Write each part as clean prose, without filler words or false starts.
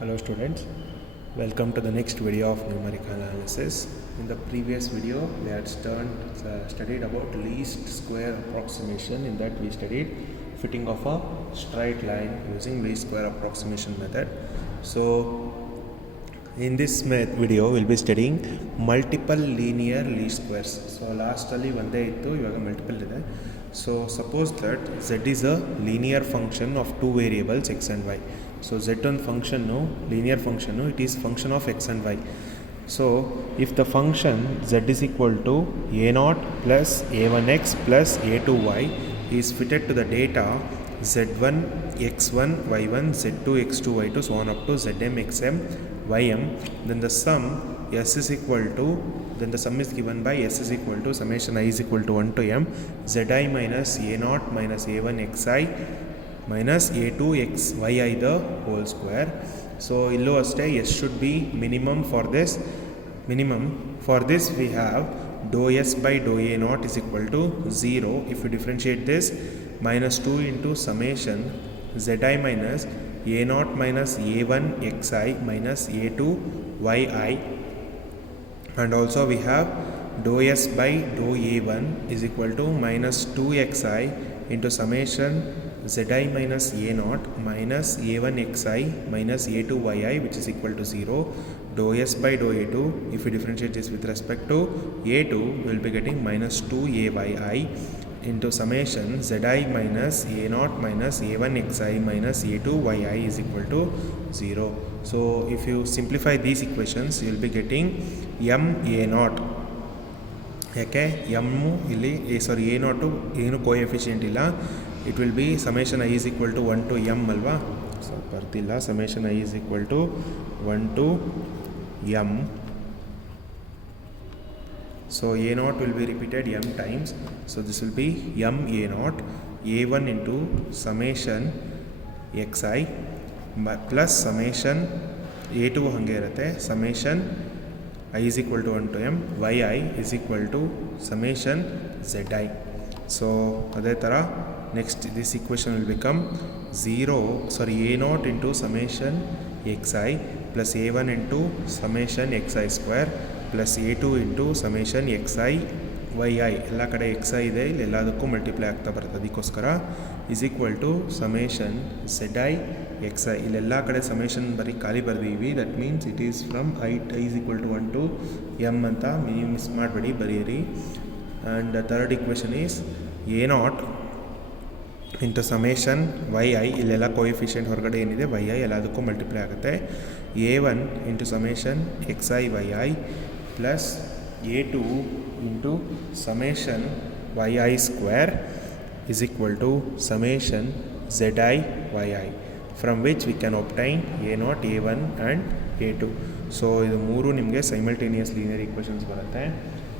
Hello students, welcome to the next video of numerical analysis. In the previous video we had studied about least square approximation. In that we studied fitting of a straight line using least square approximation method. So in this video we'll be studying multiple linear least squares. So last only one day ittu ivaga multiple ide. So suppose that z is a linear function of two variables x and y. So z1 function linear function it is function of x and y. So if the function z is equal to a0 plus a1x plus a2y is fitted to the data z1 x1 y1 z2 x2 y2 so on up to zm xm ym, then the sum s is equal to, then the sum is given by s is equal to summation I is equal to 1 to m zi minus a0 minus a1 xi minus a2 xyi the whole square. So illo aste s should be minimum for this. For this we have dou s by dou a0 is equal to 0. If you differentiate this, minus 2 into summation zi minus a0 minus a1 xi minus a2 yi, and also we have dou s by dou a1 is equal to minus 2xi into summation zi minus a0 minus a1 xi minus a2 yi, which is equal to 0. Dou s by dou a2, if we differentiate this with respect to a2, we will be getting minus 2ayi into summation zi minus a0 minus a1 xi minus a2 yi is equal to 0. So if you simplify these equations, you will be getting m a0. ಯಾಕೆ M ಇಲ್ಲಿ a0 ಏನು coefficient ಇಲ್ಲ, it will be summation I is equal to 1 to M ಅಲ್ವಾ. So ಬರ್ತಿಲ್ಲ, summation I is equal to 1 to M. So a0 will be repeated m times, so this will be m a0 a1 into summation xi plus summation a2 ಹಂಗೆ ಇರುತ್ತೆ summation I is equal to 1 to m yi is equal to summation zi. So ಅದೇ ಥರ next this equation will become a0 into summation xi plus a1 into summation xi square plus a2 into summation xi yi, ಎಲ್ಲ ಕಡೆ xi ಇದೆ, ಇಲ್ಲಿ ಎಲ್ಲದಕ್ಕೂ multiply ಆಗ್ತಾ ಬರುತ್ತೆ, ಅದಕ್ಕೋಸ್ಕರ is equal to summation zi xi. ಇಲ್ಲೆಲ್ಲ ಕಡೆ ಸಮೇಷನ್ ಬರೀ ಖಾಲಿ ಬರ್ದೀವಿ, that means it is from i is equal to 1 to m ಅಂತ ಮಿಸ್ ಮಾಡಬೇಡಿ, ಬರೀರಿ. And third equation is a0 into summation yi, ಇಲ್ಲೆಲ್ಲ ಕೋಎಫಿಷಿಯೆಂಟ್ ಹೊರಗಡೆ ಏನಿದೆ yi ಎಲ್ಲದಕ್ಕೂ ಮಲ್ಟಿಪ್ಲೈ ಆಗುತ್ತೆ, a1 into summation xi yi plus a2 into summation yi square is equal to summation zi yi, from which we can obtain a0 a1 and a2. So ಇದು ಮೂರು ನಿಮಗೆ simultaneous linear equations ಬರುತ್ತೆ.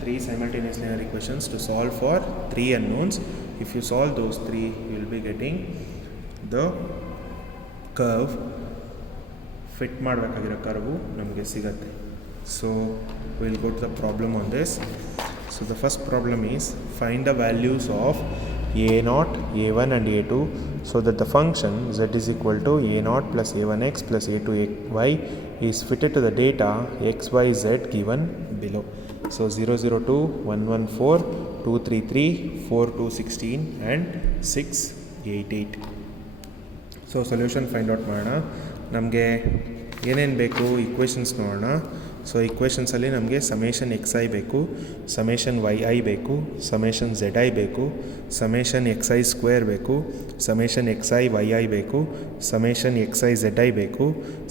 3 simultaneous linear equations to solve for 3 unknowns. If you solve those 3, you will be getting the curve. Fit ಮಾಡಬೇಕಾಗಿರೋ curve ನಮಗೆ ಸಿಗುತ್ತೆ. So we will go to the problem on this. So the first problem is find the values of a0, a1 and a2 so that the function z is equal to a0 plus a1x plus a2y is fitted to the data x, y, z given below. So 002, 114, 233, 4216 and 688. So solution find out ಮಾಡೋಣ. ನಮಗೆ ಏನೇನು ಬೇಕು equations ನೋಡೋಣ. So ಇಕ್ವೇಷನ್ಸಲ್ಲಿ ನಮಗೆ summation xi ಬೇಕು, summation yi ಬೇಕು, summation zi ಬೇಕು, ಸಮೇಷನ್ xi ಸ್ಕ್ವೇರ್ ಬೇಕು, ಸಮೇಷನ್ xi yi ಬೇಕು, ಸಮೇಷನ್ xi zi ಬೇಕು,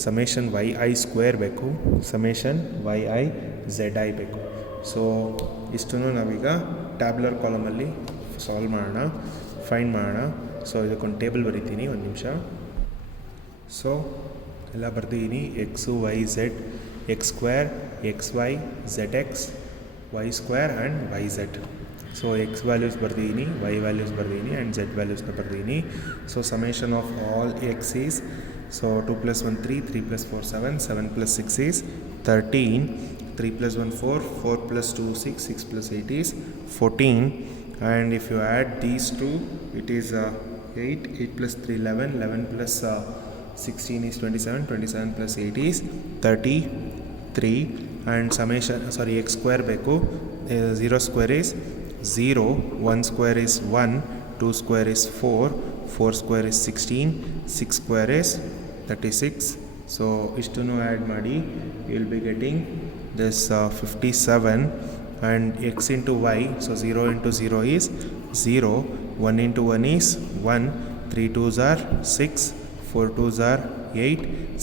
ಸಮೇಷನ್ yi ಸ್ಕ್ವೇರ್ ಬೇಕು, ಸಮೇಷನ್ yi zi ಬೇಕು. ಸೊ ಇಷ್ಟನ್ನು ನಾವೀಗ ಟ್ಯಾಬ್ಯುಲರ್ ಕಾಲಮಲ್ಲಿ ಸಾಲ್ವ್ ಮಾಡೋಣ, ಫೈಂಡ್ ಮಾಡೋಣ. ಸೊ ಇದಕ್ಕೊಂದು ಟೇಬಲ್ ಬರೀತೀನಿ, ಒಂದು ನಿಮಿಷ. ಸೊ ಎಲ್ಲ ಬರ್ದಿದ್ದೀನಿ, x y z, x square, X Y, z x, y square and y z. So x values ಬರ್ದಿದ್ದೀನಿ, ವೈ ವ್ಯಾಲ್ಯೂಸ್ ಬರ್ದಿದ್ದೀನಿ ಆ್ಯಂಡ್ ಝೆಡ್ ವ್ಯಾಲ್ಯೂಸ್ನ ಬರ್ದಿದ್ದೀನಿ. So summation of all x is, so 2 + 1 3, 3 + 4 7, 7 + 6 is 13, 3 + 1 4, 4 + 2 6, 6 + 8 is 14, and if you add these two it is 8, 8 + 3 11, 11 + 16 is 27, 27 plus 8 is 33, and summation x square ಬೇಕು, 0 square is 0, 1 square is 1, 2 square is 4, 4 square is 16, 6 square is 36. So ಇಷ್ಟನ್ನು add ಮಾಡಿ you will be getting this 57, and x into y, so 0 into 0 is 0, 1 into 1 is 1, 3 2s are 6, 4 2s are 8,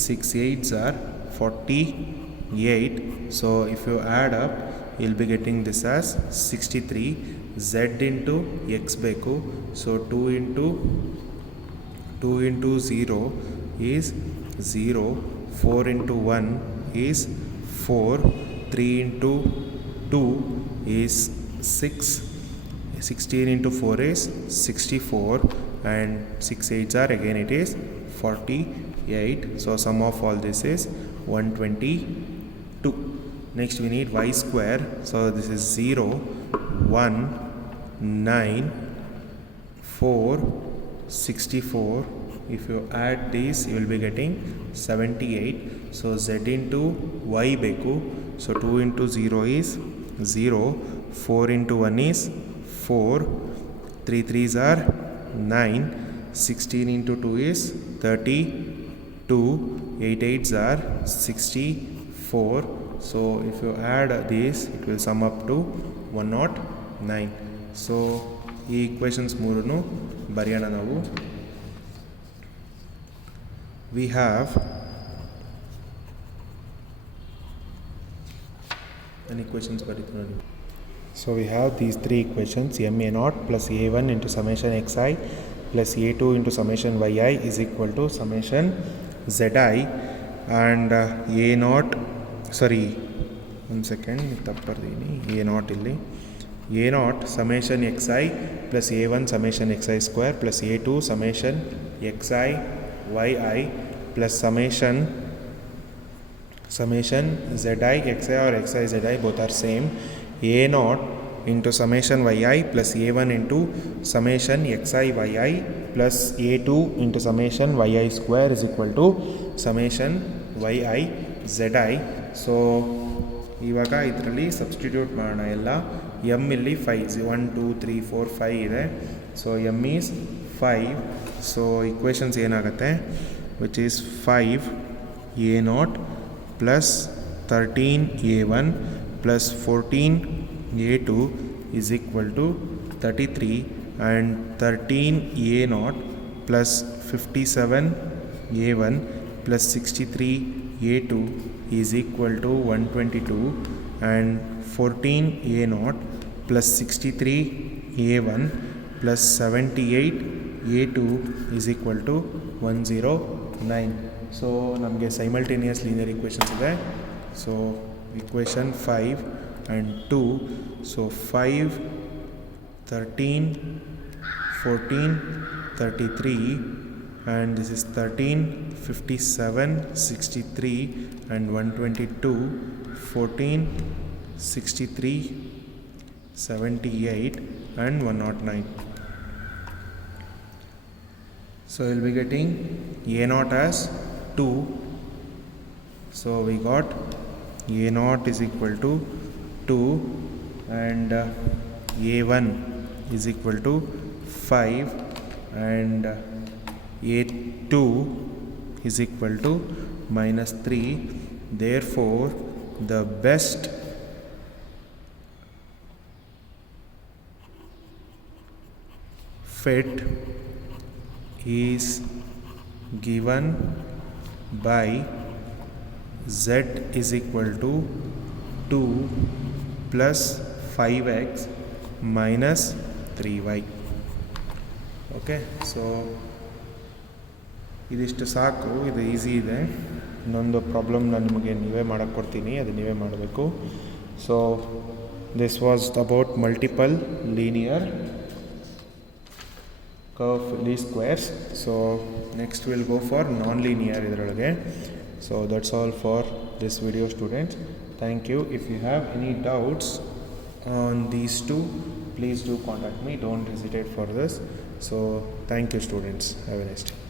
6 8s are 48. So if you add up, you'll be getting this as 63. Z into x ಬೇಕು, so 2 into 0 is 0, 4 into 1 is 4, 3 into 2 is 6, 16 into 4 is 64, and 6 8s are, again it is 48. So sum of all this is 122. Next we need y square, so this is 0, 1, 9, 4, 64. If you add these, you will be getting 78. So z into y ಬೇಕು, so 2 into 0 is 0, 4 into 1 is 4, 3 3s are 9, 16 into 2 is 32, 8 8s are 64. So if you add this, it will sum up to 109. So ಈ equations ಮೂರನ್ನು ಬರೆಯೋಣ ನಾವು. We have an equations ಬರೀತೀನಿ ನೋಡಿ. So we have these three equations, ma0 plus a1 into summation xi plus a2 into summation yi is equal to summation zi, and a0, sorry one second ತಪ್ಪು ಬರ್ದೀನಿ, a0 ಇಲ್ಲಿ a0 summation xi plus a1 summation xi square plus a2 summation xi yi plus summation zi xi or xi zi, both are same. a0 into summation yi plus a1 into summation xi yi plus a2 into summation yi square is equal to summation yi zi. So ಇವಾಗ ಇದರಲ್ಲಿ substitute ಮಾಡೋಣ ಎಲ್ಲ. M ಇಲ್ಲಿ 5, 1 2 3 4 5 ಇದೆ, so m is 5. So equations ಏನಾಗುತ್ತೆ, which is 5 a0 plus 13 a1 plus 14 a2 is equal to 33, and 13 a0 plus 57 a1 plus 63 a2 is equal to 122, and 14 a0 plus 63 a1 plus 78 a2 is equal to 109. So ನಮಗೆ simultaneous linear equations ಇದೆ. So equation 5 and 2, so 5 13 14 33, and this is 13 57 63 and 122, 14 63 78 and 109. So you'll be getting a0 as 2. So we got a0 is equal to 2, and a1 is equal to 5, and a2 is equal to -3. Therefore the best fit is given by z is equal to 2 plus 5x minus 3y. Okay, so ಇದಿಷ್ಟು ಸಾಕು, ಇದು easy ಇದೆ. ಇನ್ನೊಂದು problem ನಾನು ನಿಮಗೆ ನೀವೇ ಮಾಡೋಕ್ಕೆ ಕೊಡ್ತೀನಿ, ಅದು ನೀವೇ ಮಾಡಬೇಕು. So this was about multiple linear curve least squares. So next will go for non linear ಇದರೊಳಗೆ. So that's all for this video students. Thank you. If you have any doubts on these two, please do contact me. Don't hesitate for this. So thank you students. Have a nice day.